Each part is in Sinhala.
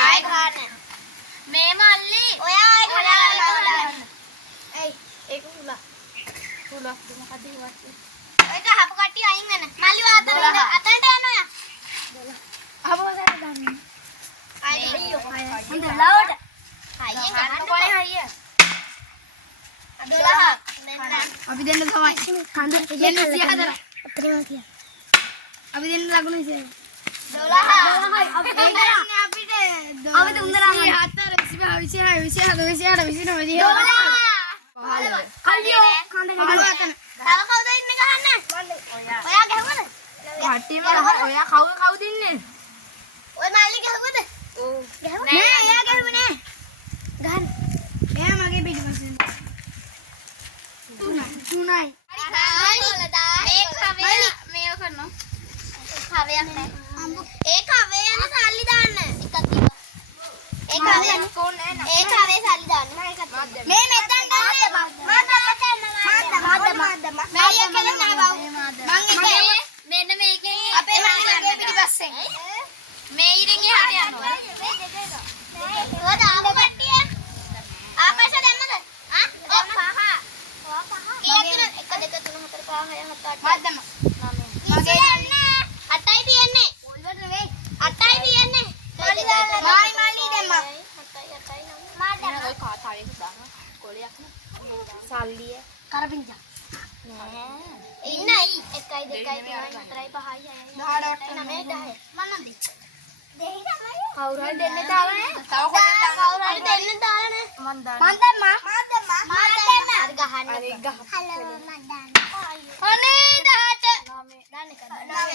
ආයෙ ගහන්න. මේ මල්ලි. ඔයා ආයෙ ගහන්න. එයි ඒක හුලා. හුලා මොකද ඉවත්. ඒක හප කට්ටිය අයින් වෙන. මල්ලි වාතර අතනට යනවා. 12. අපෝසාර ගන්න. අයියෝ. හොඳ ලවට. හයියෙන් ගන්න කොනේ හයිය. 12. අපි දෙන්න තමයි. කඳ දෙන්න 104. අතරම කිය. අපි දෙන්න ලකුණු 12. 12යි. අපි දෙන්නේ අපිට. අපි තුන්දෙනා 4 26 27 28 29 අයියෝ කඳ ගහන්න. තව කවුද ඉන්නේ ගහන්න? ඔයා ගැහුවද? කට්ටියම ඔයා කවුද ඉන්නේ? ඔය මල්ලි ගැහුවද? ඔව්. ගැහුවා. නෑ එයා ගැහුවේ නෑ. ගහන්න. එයා මගේ පිටිපස්සෙන්. 3යි. මේ කවේ මේව කරනවා. කවයක් නෑ. ඒ කවේ යන සල්ලි දාන්න. එකක් තිබ්බා. ඒ කවේ කොන්නේ නෑ. ඒ කවේ සල්ලි දාන්න. මේ මෙතන දාන්න. මෙන්න මේකෙන් අපේ මාගේ පිටිපස්සෙන්. මේ ඉරින් එහාට යනවා. ඔය දාපු කට්ටිය. ආපස්ස දැම්මද? ඔව් පහ. කීයක් තියෙනවද? 1 2 3 4 5 6 7 8 මගේ යන්නේ 8යි තියෙන්නේ. පොල්වල නෙවෙයි 8යි තියෙන්නේ. මාලි දැම්මා. 8යි මා දැම්මා. ඔය කාතාවේක දාන කොලයක් නේ. සල්ලිය කරපින්චා. නෑ. ඉන්න 1යි 2යි 3යි 4යි 5යි 6යි 8යි 9යි 10යි. මන්නන්දි. දෙහි තමයි. කවුරු හරි දෙන්නේ දාලා නෑ. තව කොහෙන්ද කවුරු හරි දෙන්නේ දාලා නෑ. මන් දැම්මා. හරි ගහන්න. හරි ගහ. හලෝ මන් දාන්න. අනේ 18. 9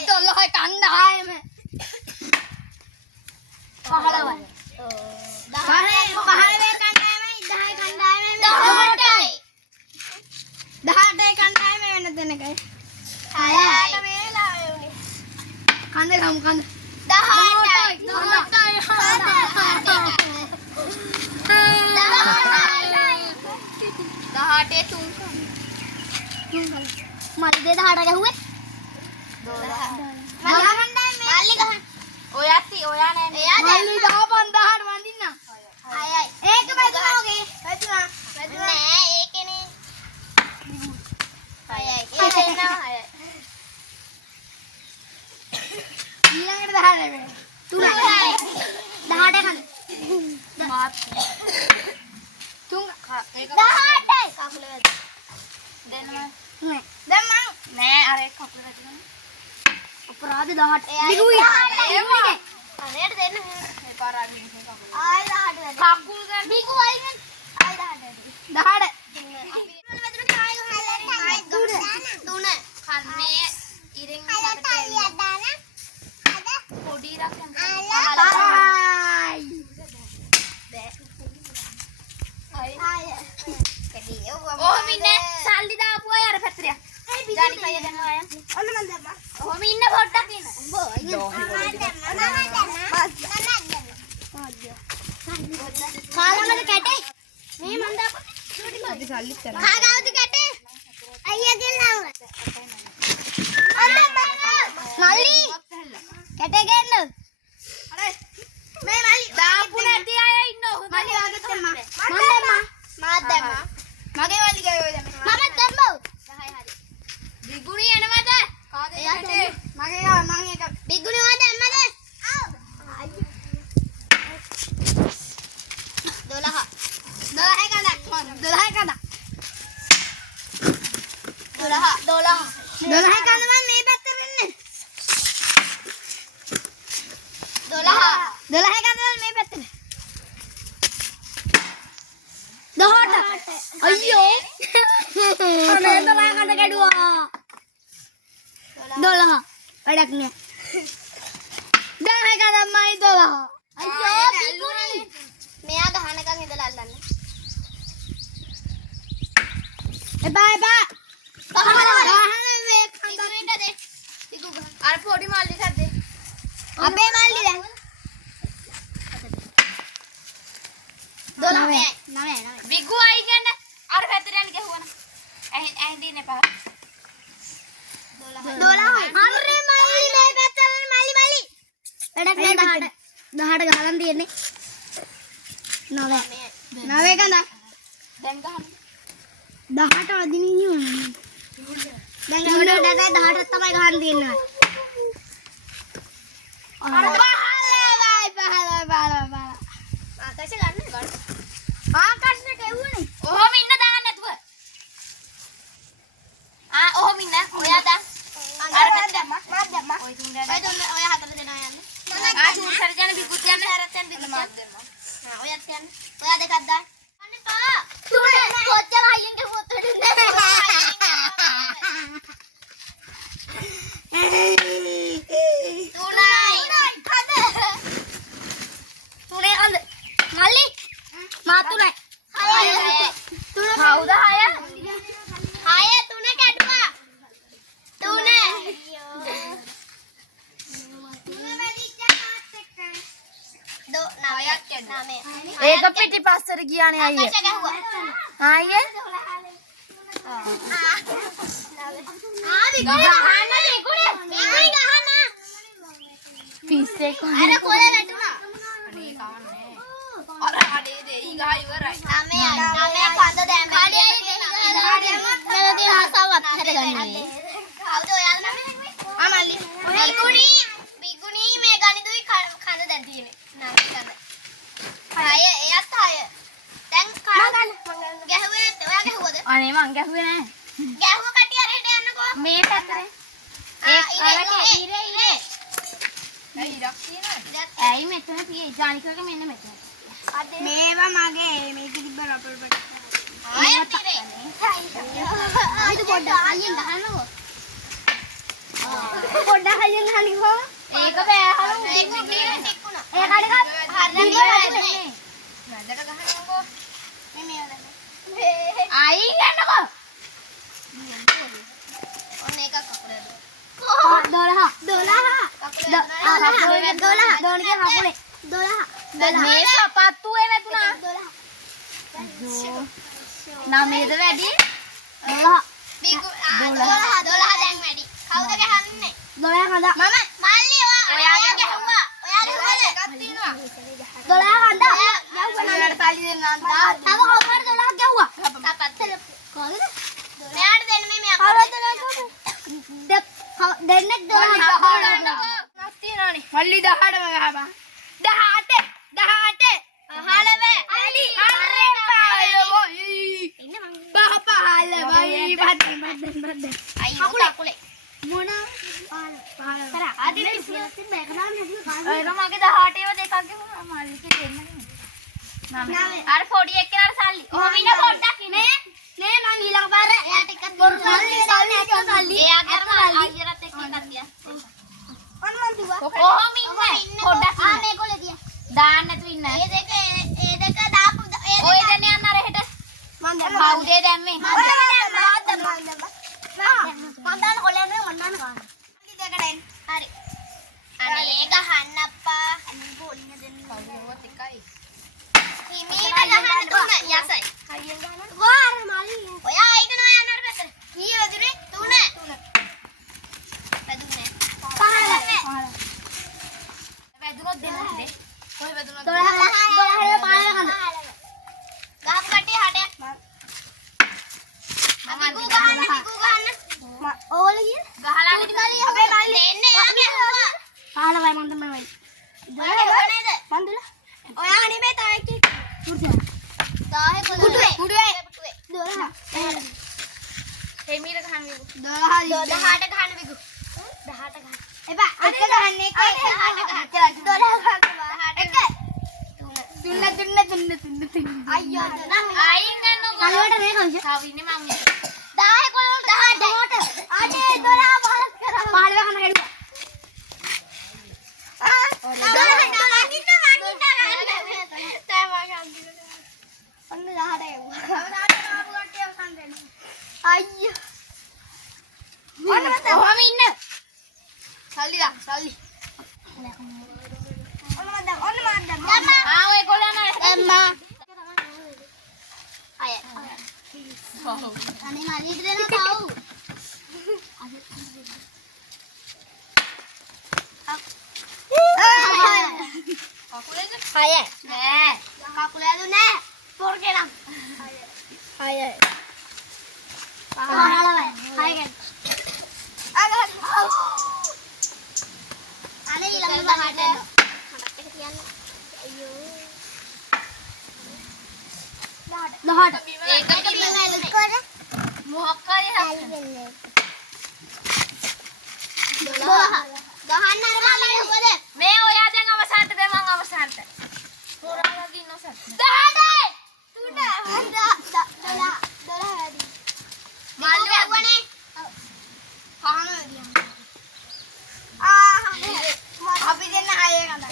12යි කණ්ඩායම. 15යි. 15 කණ්ඩායමයි 10යි කණ්ඩායමයි 18යි. 18යි කණ්ඩායම වෙන දෙනකයි. 6යි වේලාවේ උනේ. කන්ද ගමු කන්ද. 18යි 18 තුන් මල්ලි 18 ගැහුවේ 12 මල්ලි ගහන්න ඔයා නෑනේ මල්ලි ගහපන් 18 වඳින්න 6යි ඒක වැදුනාගේ වැදුනා නෑ ඒකනේ 6යි ඒක එනවා 6යි ඊළඟට 18 වෙයි 3යි 18 කන්න මාත් තුන් ඒක 18යි කකුල වැද දෙන්න නෑ දැන් මං නෑ අර එක කකුල වැදුනා අපරාධ 18 දිගුයි අනේට දෙන්න මේ පාර ආවිත් කකුල ආයි 18 කකුල ගන්න දිගු වයින් ආයි 18 තුන කන්නේ ඉරින් වලට දාන අද පොඩි රකම් ඔහොම ඉන්නේ සල්ලි දාපු අය අර පැත්තට ජානි කය දෙනවා අය ඔන්න මන් දැම්මා ඔහොම ඉන්න පොඩ්ඩක් ඉන්න උඹ කාලමද කැටේ මේ මන් දාපු සල්ලි කරා කාගාවද කැටේ අයියා ගෙල්ලව මල්ලි කැටේ ගන්න අර මේ මල්ලි දාපු නැති අය ඉන්න ඔහොම මල්ලි වගේ දෙම්මා මන් දැම්මා මාත් දැම්මා මගේ මල්ලි ගාවේ දැම්මා මම දැම්මා 10යි හරි බිගුණි එනවද කාද යන්නේ මගේ ගාව මං එක බිගුණි ඔය දැම්මද ආ 12 කඳක් 12 කඳ මම මේ පැත්තට එන්නේ 12 කඳ මේ පැත්තට 18 අයියෝ අනේ 12 කඳ කැඩුවා 12 වැඩක් නෑ 10 කඳමයි 12 අයියෝ බිගුණි මෙයා ගහනකන් ඉඳලා අල්ලන්න එපා අර පොඩි මල්ලි සද්දේ අපේ මල්ලි දැන් 12 බිගු අය ගන්න අර පැත්තට යන්න ගහුවන ඇහිඳින්න එපා 12යි අරේ මල්ලි මේ පැත්තට මල්ලි වැඩක් නෑ 18 ගහන් තියෙන්නේ 9 කඳක් දැන් ගහන්න 18 අදින්න ඕනේ දැන් උඩට 18ක් තමයි ගහන්න තියෙන්නේ ආකාශ ගන්න ආකාශ කෙවුනේ ඔහොම ඉන්න දාන්න නැතුව ඔහොම ඉන්න ඔයා දාන්න අර මත් ඔය තුන් ඔය හතර දෙනා යන්න තුන් සරජන බිකුත් යන්න සරත් යන්න බිකුත් මත් දෙන්න ඔයත් යන්න ඔයා දෙකක් දාන්න අනේ පා තුන කොච්චර හයියෙන් ගහුවොත් වෙන්නේ තුනේ කඳ මල්ලි මා තුනයි කවුද හය තුන කැඩුවා තුන ඒක පිටිපස්සට ගියානේ අයියේ අයියේ පිස්සේ කොහේ අර කොලේ වැටුණා අනේ කවන්නේ අර අඩේ දෙයි ගහ ඉවරයි නමේ කඳ දැම්ම මෙලදී හසාවත් හදගන්නේ කවුද ඔයාලා නමේ මල්ලි බිගුණී මේ ගණිදුයි කඳ දැන් තියෙන්නේ නමේ කඳ හය එයත් හය දැන් කන ගැහුවේ ඔයා ගැහුවද අනේ මං ගැහුවේ නෑ ගැහුව කට්ටිය අරහෙට යන්නකෝ මේ පැත්තේ ඉරේ ඇයි මෙතන තියෙයි ජානිකගේ මෙන්න මෙතන මේවා මගේ මේක තිබ්බ රබර් බඩ ආයෙත් ඉරේ ආයිද පොඩ්ඩක් අයියෙන් ගහන්නකෝ පොඩ්ඩක් අයියෙන් ගහන්නකෝ ඒක බෑ හලු ඒක ටිකුණා ඒ කඩක හරියට නැදට ගහන්නකෝ මේ අයින් යන්නකෝ ඔන්න එකක් කකුලේ 12 මේ සපත්තුවේ වැතුණා 9ද වැඩි 12 දැන් වැඩි කවුද ගහන්නේ 12 කඳ මම මල්ලි ඔයා ගැහුවා ඔයා ගැහුවද එකක් තියෙනවා 12 කඳ ගැහුවා පල්ලි දෙන්නා තව කවුරුද 12 ගැහුවා සපත්තල කොහොමද මෙයාට දෙන්න මේ කවුරුද දෙන්නෙක් 12 තියෙනවනේ මල්ලි 18ම ගහපන් 18 අලි අරේ පාලවයි ඉන්න මං පාලවයි බද්ද අකුලේ මොන පාලව ආදින ඉස්සෙල්ලා මේක නම් නේද ඒක මගේ 18 ඒවා දෙකක් ගහුවා මල්ලිට දෙන්න නේ අර පොඩි එක්කනට සල්ලි ඔහොම ඉන්න පොඩ්ඩක් නේ මං ඊළඟ පාර එයාට එකක් බොරු සල්ලි එයාගේ අයියරත් එක්ක එකක් තියා ඔන්න මං දුවා ඔහොම ඉන්න පොඩ්ඩක් මේකොලේ තියා දාන්න නැතු ඉන්න ඒ දෙක දාපු ඔය දෙන්න යන්න අර හෙට මං දැම්ම කවුද දැම්මේ මං දාන්න කොලේ නේ මං දාන්න ගන්න දෙකට එන්න හරි අනේ ගහන්න අප්පා අනේ බෝලින් දෙන්න කවුරුවත් එකයි හිමීට ගහන්න තුන යසයි හයියෙන් ගහන්න වාර මල්ලි ඔයා ආයිද නෝ යන්න අර පැත්තට කී වැදුනේ තුන වැදුනේ 15 වැදුනොත් දෙන්න නේ කොයි වැදුනොත් 12 15 කඳ ගහපු කට්ටිය 60ක් අපි කු ගහන්න ඕල කිය ගහලා ඉතින් අපේ මල්ලි එන්නේ යාගේ හුවා 15යි මන් තමයි වෙයි 12 නේද මන් දුල ඔයා නෙමෙයි තායි කි කුටුවේ 12 එමීර ගහන්න විගු 18 ගහන්න විගු 18 ගහන්න එපා එක ගහන්න එක 18 ගහන්න 12 ගහන්න තුන අයියෝ අයින් ගන්නකො කලවට මේ කවුද තව ඉන්නේ මම 10 කොල 18 අනේ 12 බලක් කරා 15 ගහන්න හෙළුවා අයියෝ ඔහම ඉන්න සල්ලි දා සල්ලි ඔන්න මන්ද ඔය කොල්ල යනවා දැම්මා අය අනේ මල්ලිට දෙන්න තව 6යි. නෑ. කකුල ඇදුනේ නෑ. පොරකේ නම්. 6යි. 15යි. 6යි. අනේ ඊළඟ 18. මටත් එක තියන්න. අයියෝ. 18. ඒක පිළිගන්නේ නැහැ. මොකක් හරි හරියන්නේ. 12. ගහන්න අර මම හුවද මේ ඔයා දැන් අවසන්ට දැන් මම අවසන්ට හොරාලා දිනන සත් 18යි 3 12 වැඩි මල්ලු ගැව්වනේ පහන වැඩි අපි දෙන්න 6 ගන්න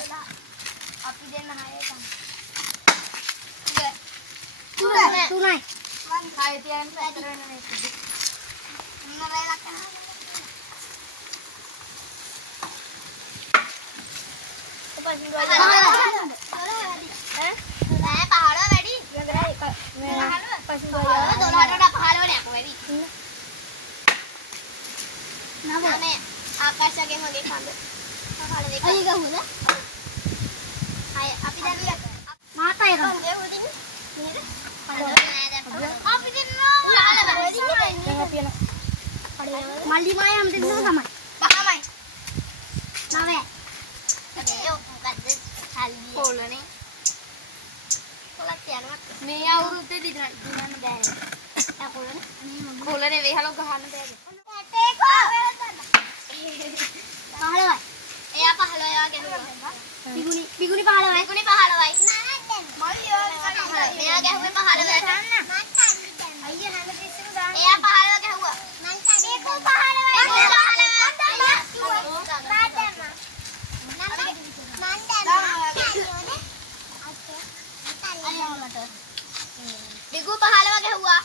අපි දෙන්න 6 ගන්න 3යි මං 6 තියන්න පැතර වෙන මේක මොනරයි ලක්කන ආකාශයෙන් වගේ කඳ පහළ දෙක අය ගහුවද අය අපි දැන් මාතයි ගමු නේද අපි දෙන්නවා මල්ලි මායම් දෙන්නවා තමයි පහමයි 9 කොලනේ කොලක් යනවා මේ අවුරුද්දේ දිනන්න බෑ කොලනේ වෙහලෝ ගහන්න බෑ 15යි එයා 15 එයා ගැහුවා පිගුනි 15යි පිගුනි 15යි මෙයා ගැහුවේ 15 අයියා හැම තිස්සෙම දාන්න එයා 15 ගැහුවා මං කඩේ 15 බිගු 15 ගැහුවා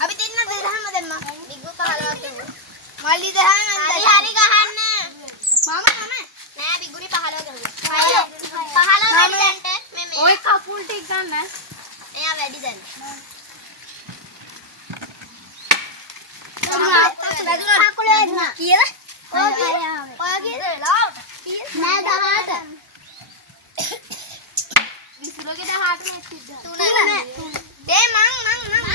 අපි දෙන්න දෙහම දෙන්න බිගු 15 ගැහුවා මල්ලි දෙහම හරි ගහන්න මම නෑ බිගුනි 15 ගැහුවා 15 වැඩි දැන්ට මේ ඔය කකුල් ටික ගන්න එයා වැඩි දැන් කකුල වැදුනා කියලා ඔය කීයද නෑ 18 විසුරුගේ 18 නේ 3 දේ මං